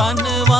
ਧੰਨਵਾਦ।